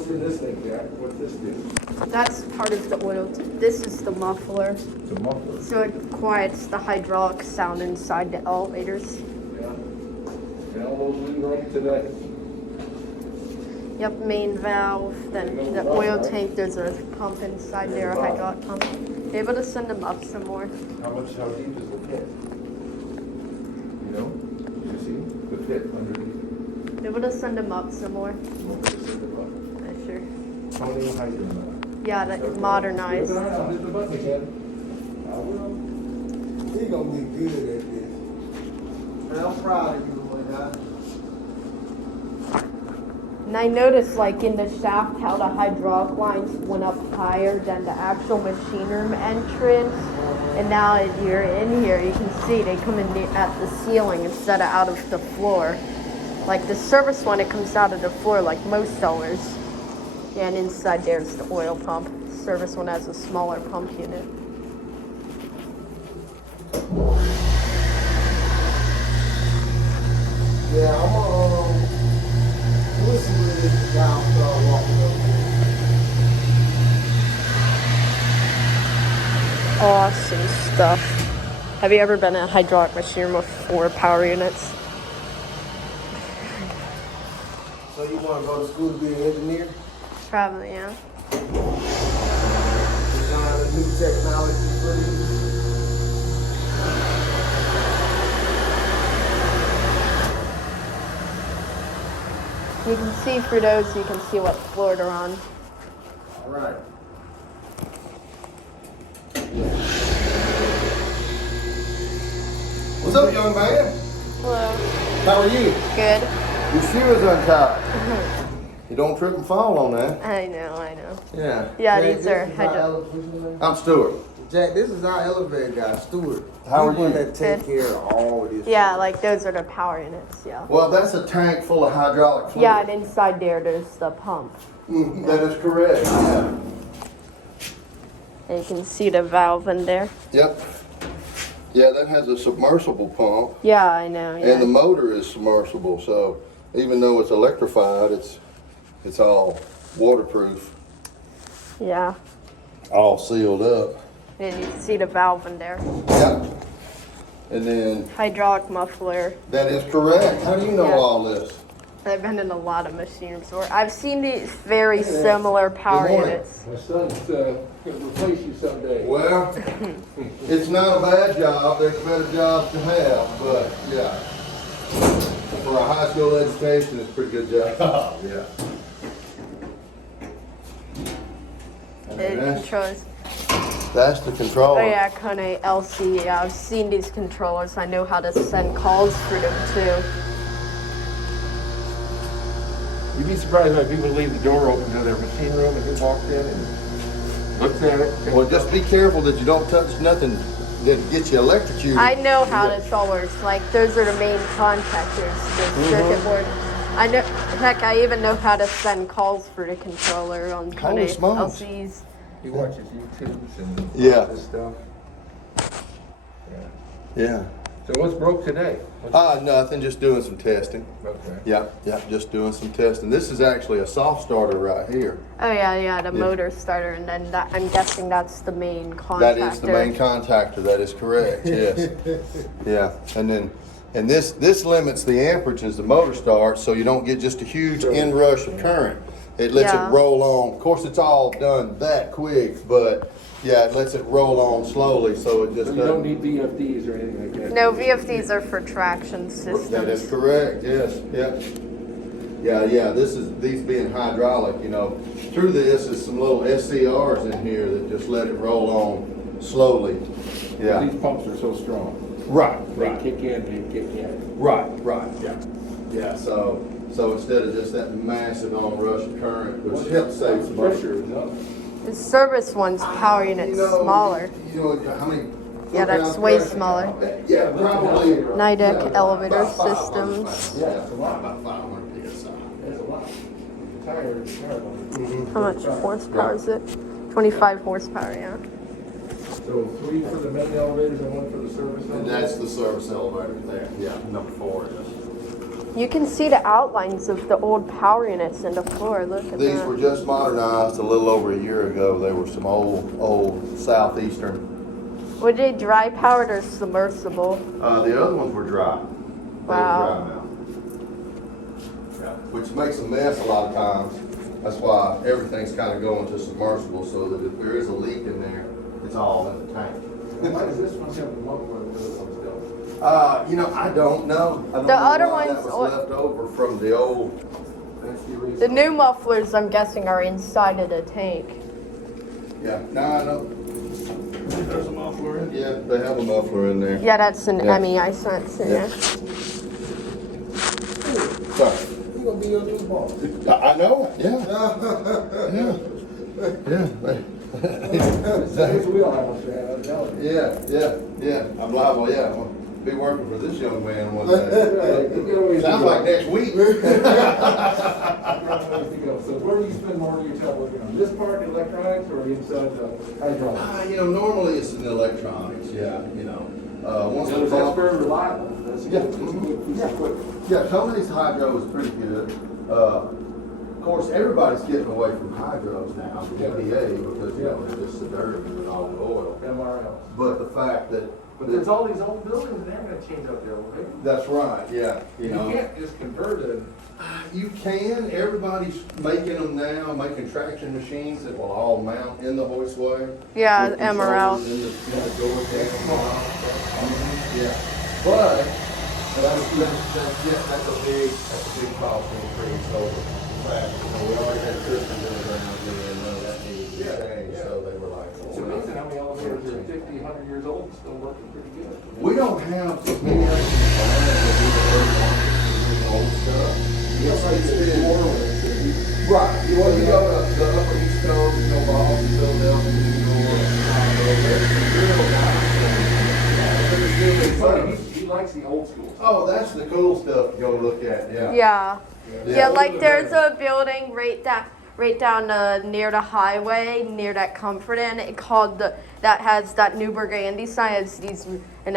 what's in this thing, Jack? What's this do? That's part of the oil. This is the muffler. It's a muffler. So it quiets the hydraulic sound inside the elevators. Yeah. And all those lead right to that. Yep, main valve, then the oil tank, there's a pump inside there, a hydraulic pump. You're able to send them up some more. How deep is the pit? You know? You see? The pit underneath. You're able to send them up some more. You want me to send it up? Yeah, sure. Tony, how you doing? Yeah, that modernized. I'll hit the button again. I will. He gonna be good at this. Man, I'm proud of you, my guy. And I noticed, like, in the shaft, how the hydraulic lines went up higher than the actual machine room entrance. And now if you're in here, you can see they come in at the ceiling instead of out of the floor. Like the service one, it comes out of the floor like most cellars. Yeah, and inside there's the oil pump. Service one has a smaller pump unit. Yeah, I'm we'll see when this guy start walking over here. Awesome stuff. Have you ever been in a hydraulic machine room with 4 power units? So you wanna go to school to be an engineer? Probably, yeah. Design a new technology for you? You can see through those, you can see what floor they're on. All right. What's up, young man? Hello. How are you? Good. Your shoe is untied. You don't trip and fall on that. I know. Yeah. Yeah, Jack, these this are is our hydraulic. I'm Stuart. Jack, this is our elevator guy, Stuart. How are He's one you? that take Good. care of all of this. Yeah, like those are the power units, yeah. Well, that's a tank full of hydraulic fluid. Yeah, and inside there's the pump. That is correct. Yeah. And you can see the valve in there. Yep. Yeah, that has a submersible pump, Yeah, I know, and the yeah. motor is submersible. So even though it's electrified, it's all waterproof, Yeah. all sealed up. And you can see the valve in there. Yep. And then Hydraulic muffler. that is correct. How do you know Yeah. all this? I've been in a lot of machine rooms where I've seen these very similar power Good morning. units. My son's gonna replace you someday. Well, it's not a bad job. There's better jobs to have, but yeah. For a high school education, it's a pretty good job. Yeah. And It that's, controls. that's the controller. Oh yeah, Kone LC. Yeah, I've seen these controllers. I know how to send calls through them too. You'd be surprised how people leave the door open to their machine room and he walks in and looks at it. Well, just be careful that you don't touch nothing that gets you electrocuted. I know how this all works. Like those are the main contactors, the circuit board. I know. Heck, I even know how to send calls through the controller on Holy Kone smokes. LCs. He watches YouTubes and Yeah. all this stuff. Yeah. Yeah. So what's broke today? Nothing, just doing some testing. Okay. Yeah, just doing some testing. This is actually a soft starter right here. Oh yeah, the Yeah. motor starter, and then that, I'm guessing that's the main contactor. That is the main contactor, that is correct, yes. Yeah, and this limits the amperage as the motor starts, so you don't get just a huge inrush of current. It lets Yeah. it roll on. Of course, it's all done that quick, but yeah, it lets it roll on slowly, so it just So you don't doesn't. need VFDs or anything like that? No, VFDs are for traction systems. That is correct, yes, yep. Yeah, these being hydraulic, through this is some little SCRs in here that just let it roll on slowly. Yeah. These pumps are so strong. Right, They kick in, they kick in. Right, yeah. Yeah, so instead of just that massive onrush of current, which helps save some money. Pressure is up. The service one's power unit's smaller. How many? Yeah, that's way smaller. Yeah, probably. Nidec elevator about 500. systems. Yeah, about 500 PSI. That's a lot. Tire. How much horsepower is it? 25 horsepower, yeah. So 3 for the main elevators and 1 for the service And elevator? that's the service elevator there. Yeah, number 4 is. You can see the outlines of the old power units in the floor. Look at These that. were just modernized a little over a year ago. They were some old Southeastern. Were they dry powered or submersible? The other ones were dry. They Wow. were dry now. Yeah. Which makes a mess a lot of times. That's why everything's kind of going to submersible, so that if there is a leak in there, it's all in the tank. Why does this one have the muffler and the other one's don't? I don't know. I don't The know other why ones- that was left over from the old. That's the reason. The new mufflers, I'm guessing, are inside of the tank. Yeah, no, I know. There's a muffler in. Yeah, they have a muffler in there. Yeah, that's an Yeah. MEI sense in Yeah. there. Sorry. He gonna be your new boss. I know. Yeah. Yeah. That's we don't have one, Brad, I'm telling you. Yeah. I'm liable. Yeah, I'll be working for this young man one day. Right. Sounds like next week. So where do you spend more of your time working on? This part, the electronics, or inside the hydraulics? Normally it's in electronics. Yeah, once So the that's pump. very reliable. That's a Yeah. good piece of equipment. Yeah, Kone's hydro is pretty good. Of course, everybody's getting away from hydros now, from EPA, because they're just so dirty and all the oil. MRL. But the fact that. But there's all these old buildings, and they're gonna change up their elevator. That's right, yeah. You can't just convert it. You can, everybody's making them now, making traction machines that will all mount in the hoistway. Yeah, with MRL. controls in the door down. Yeah, but that's a big cost increase over the fact, we already had systems in the ground, and none of that needed to be changed, so they were like. It's amazing how many elevators are 50, 100 years old and still working pretty good. We don't have as many of them that do the old stuff. It's been, right, you go to the upper East Coast, you know, Boston, Philadelphia, New York, Chicago, there's some real It's funny, nice. he likes the old school. Oh, that's the cool stuff to go look at, yeah. Yeah. Yeah. Yeah, like there's a building right down near the highway, near that Comfort Inn. It called that has that Newburgh Andy sign. And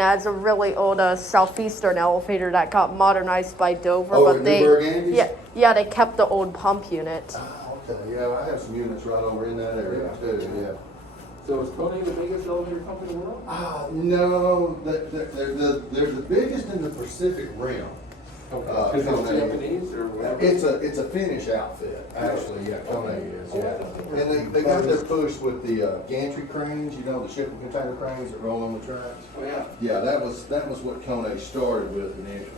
it has a really old Southeastern elevator that got modernized by Dover. Oh, but at they Newburgh Andy's? yeah, they kept the old pump unit. Ah, okay, yeah, I have some units right over in that area too, yeah. So is Kone the biggest elevator company in the world? No, they're the biggest in the Pacific Rim. Because it's Kone. Japanese or whatever? It's a Finnish outfit, actually, yeah, Kone is, yeah. And they got their push with the gantry cranes, the shipping container cranes that roll on the tracks. Oh, yeah. Yeah, that was what Kone started with initially.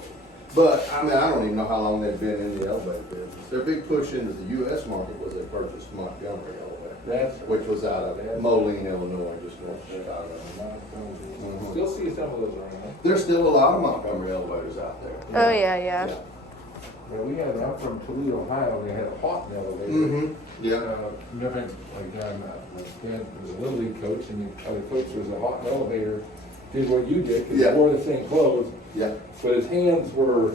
But, I don't even know how long they've been in the elevator business. Their big push into the US market was they purchased Montgomery Elevator, That's. which was out of Moline, Illinois, just north of Chicago. Still see some of those around. There's still a lot of Montgomery elevators out there. Oh yeah. Yeah, we had, I'm from Toledo, Ohio, we had a Houghton elevator. Mm-hmm, yeah. Remember, my dad was a Little League coach, and the other coach was a Houghton elevator, did what you did, because Yeah. he wore the same clothes, Yeah. but his hands were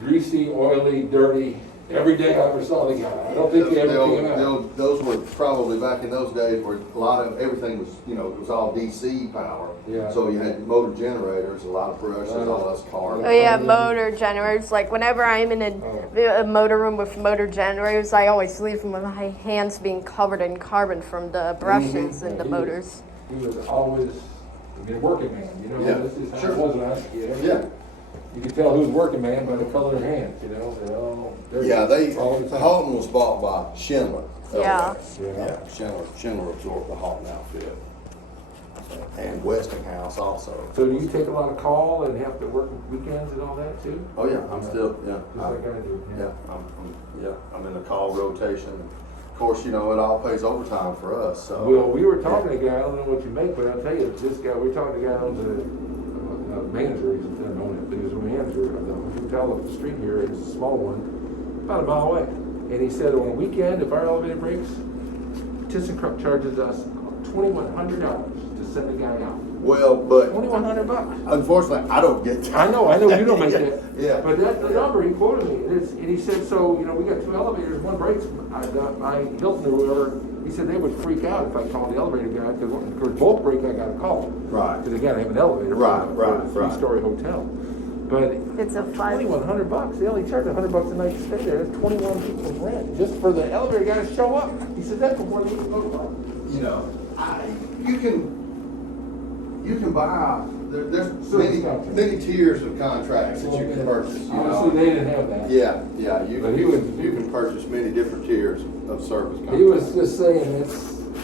greasy, oily, dirty, every day I ever saw the guy. I don't think he ever came out. Those were probably back in those days where a lot of everything was, it was all DC power. Yeah. So you had motor generators, a lot of brushes, all those cars. Oh yeah, motor generators. Like whenever I'm in a motor room with motor generators, I always leave them with my hands being covered in carbon from the brushes and the motors. He was always a working man, Yeah, this is how sure. it was when I was a kid. Yeah. You could tell who was working man by the color of their hands, they're all dirty. Yeah, all the time. Houghton was bought by Schindler. Yeah. Yeah, Schindler absorbed the Houghton outfit. And Westinghouse also. So do you take a lot of call and have to work weekends and all that too? Oh, yeah, I'm still, yeah. Just like I do. I'm in the call rotation. Of course, it all pays overtime for us, so. Well, we were talking to a guy, I don't know what you make, but I'll tell you, this guy, we were talking to a guy who's a manager, he's a manager of the hotel up the street here, it's a small one, about a mile away. And he said on a weekend, if our elevator breaks, ThyssenKrupp charges us $2,100 to send a guy out. Well, but $2,100. unfortunately, I don't get that. I know you don't make that. Yeah. But that's the number he quoted me. And he said, so, we got 2 elevators, one breaks, my Hilton or whoever, he said they would freak out if I called the elevator guy, because both break, I got a call. Right. Because they gotta have an elevator Right, for a right. 3-story hotel. But It's a five. $2,100. They only charge $100 a night to stay there. That's 21 people's rent just for the elevator guy to show up. He said that's before they even go to work. You know, you can buy, there's many tiers of contracts that you can purchase, you know. Obviously, they didn't have that. Yeah, But you can purchase many different tiers of service contracts. He was just saying it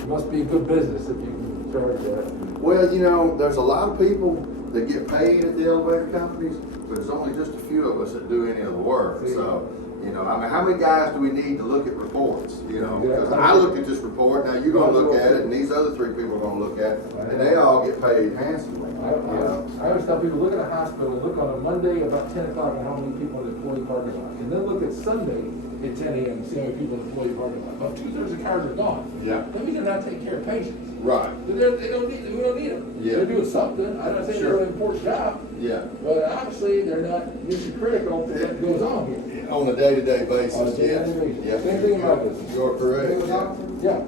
must be good business if you can charge that. Well, you know, there's a lot of people that get paid at the elevator companies, but there's only just a few of us that do any of the work. So, you know, I mean, how many guys do we need to look at reports? You know, because I look at this report, now you're gonna look at it, and these other 3 people are gonna look at it, and they all get paid handsomely. I always tell people, look at a hospital, look on a Monday about 10 o'clock and how many people in the employee parking lot. And then look at Sunday at 10 a.m. and see how many people in the employee parking lot. About 2/3 of cars are gone. Yeah. That means they're not taking care of patients. Right. We don't need them. Yeah. They're doing something. I'm not saying Sure. they're an important job, Yeah. but obviously they're not mission critical to what goes on here. On a day-to-day basis, On a yes. day-to-day basis. Yes. Same thing in my business. You're correct. Yeah. Yeah.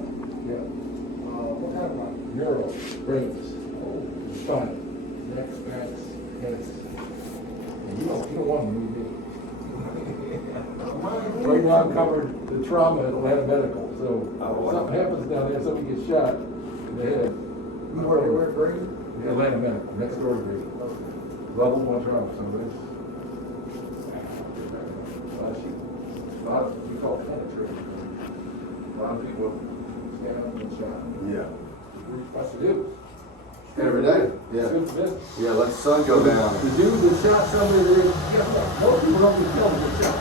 What kind of one? Neuro, brains, spine, neck, backs, heads. And you don't want to move me. Right now I'm covered the trauma at Atlanta Medical, so if something happens down there, somebody gets shot in the head. Where, Green? Atlanta Medical, next door to me. Level 1 trauma, so it's. A lot of, we call it penetrating. A lot of people stand up and shot. Yeah. That's the dude. Every day. Yeah. It's good business. Yeah, let the sun go down. The dude that shot somebody, they didn't get up. Most people don't get killed with shot.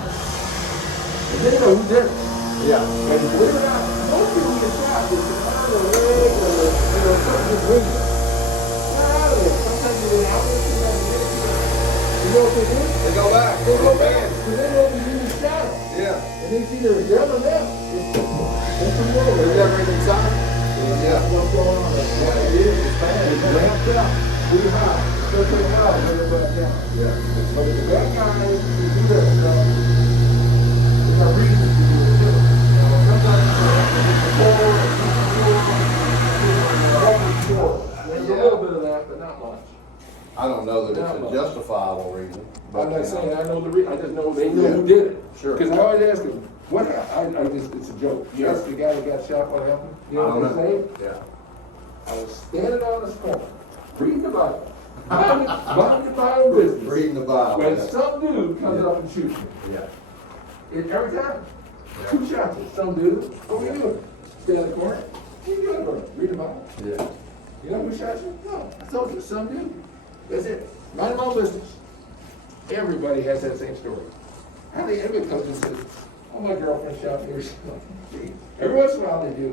And they know who did it. Yeah. And believe it or not, most people get shot with the arm or the leg or the, something just wounded. They're out of there. Sometimes they're out of there, sometimes they get it. You know what they do? They go back. They go back. Because they know the dude shot them. Yeah. And it's either them or them. It's the world. Is that right inside? That's what's going on. That's what it is. It's bad. It's ramped up. Too high. It's going to take a while to bring it back down. Yeah. But if the bad guy who do that stuff, there's a reason to do it too. You know, sometimes there's a little bit of that, but not much. I don't know that it's a justifiable reason. I'm not saying I know the reason. I just know they know who did it. Sure. Because I always ask them, what happened? I just, it's a joke. You ask the guy that got shot what happened? You know what they say? Yeah. I was standing on this corner, reading the Bible, minding my own business. Reading the Bible. When some dude comes up and shoots me. Yeah. Every time. 2 shots at some dude. What are we doing? Stay in the corner? What are you doing, bro? Read the Bible. Yeah. You know who shot you? No. I told you, some dude. That's it. Mind my own business. Everybody has that same story. How do everybody comes and says, oh, my girlfriend shot me or something. Every once in a while they do.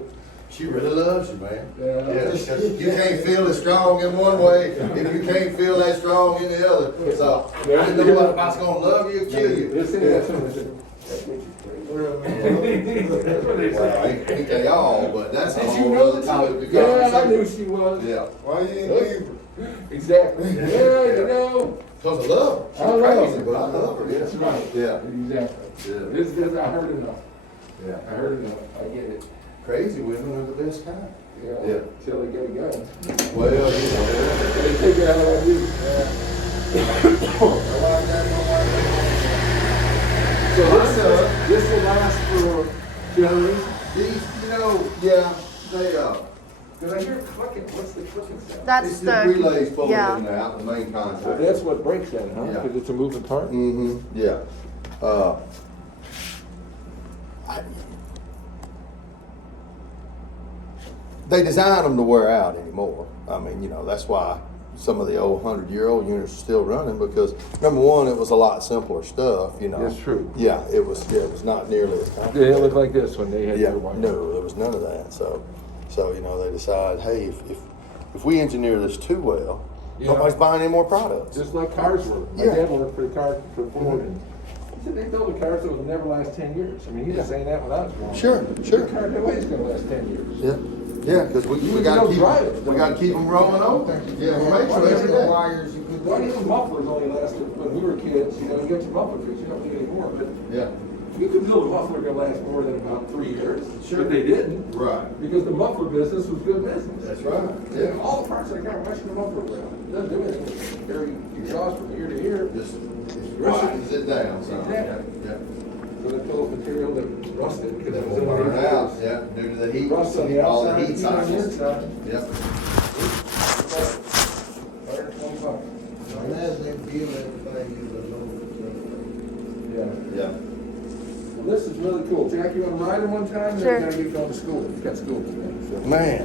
She really loves you, man. Yeah. Yes, 'cause you can't feel as strong in one way if you can't feel that strong in the other. So I didn't know what about gonna love you or kill you. They say that's what they say. That's what they Well, say. ain't they all, but that's a Did you whole know other that topic of she? Yeah, I knew conversation. she was. Yeah. Why you ain't leave? Exactly. Yeah, you know. Cause I love her. She's I love crazy, her. but I love her. That's right. Yeah. Exactly. Yeah. This, I heard enough. Yeah. I heard enough. I get it. Crazy women are the best kind. Yeah. Till they get a gun. Well, you know. They take it out on you. So this will last for generations. These, you know, yeah, they, Because I hear clicking. What's the clicking sound? That's it's the. just relays pulling yeah. in and out, the main So contact. that's what breaks then, huh? Yeah. Because it's a moving part? Mm-hmm, yeah. They design them to wear out anymore. I mean, you know, that's why some of the old 100-year-old units are still running, because number one, it was a lot simpler stuff, you know. That's true. Yeah, it was not nearly as Yeah, complicated. it looked like this when they had Yeah, your one. no, there was none of that. So you know, they decide, hey, if we engineer this too well, Yeah. nobody's buying any more products. Just like cars were. My Yeah. dad worked for the car for Ford, and he said they built the cars that would never last 10 years. I mean, he was Yeah. saying that when I was growing up. Sure, sure. The car always going to last 10 years. Yeah, because we You gotta don't keep, drive it. we gotta keep them rolling over. Yeah, we make sure every day. Wires you could. Well, even mufflers only lasted when we were kids. You know, you get your muffler fixed, you don't need any more. But Yeah, You could build a muffler that lasts more than about 3 years. Sure. But they didn't. Right. Because the muffler business was good business. That's right. Yeah, Yeah. all the parts of the car, washing the muffler around. Doesn't do anything. Carry exhaust from ear to ear. Just winds it down, so. Exactly. Yeah. So they pull a material that rusted because That it was will burn underneath out, this. yeah, due to the heat, Rust on the all the outside, heat heat on the cycles. inside. Yep. $120. Unless they feel everything is a low. Yeah. Yeah. Well, this is really cool. Jack, you want to ride it one time? Sure. Then you gotta get going to school. You've got school today. So. Man.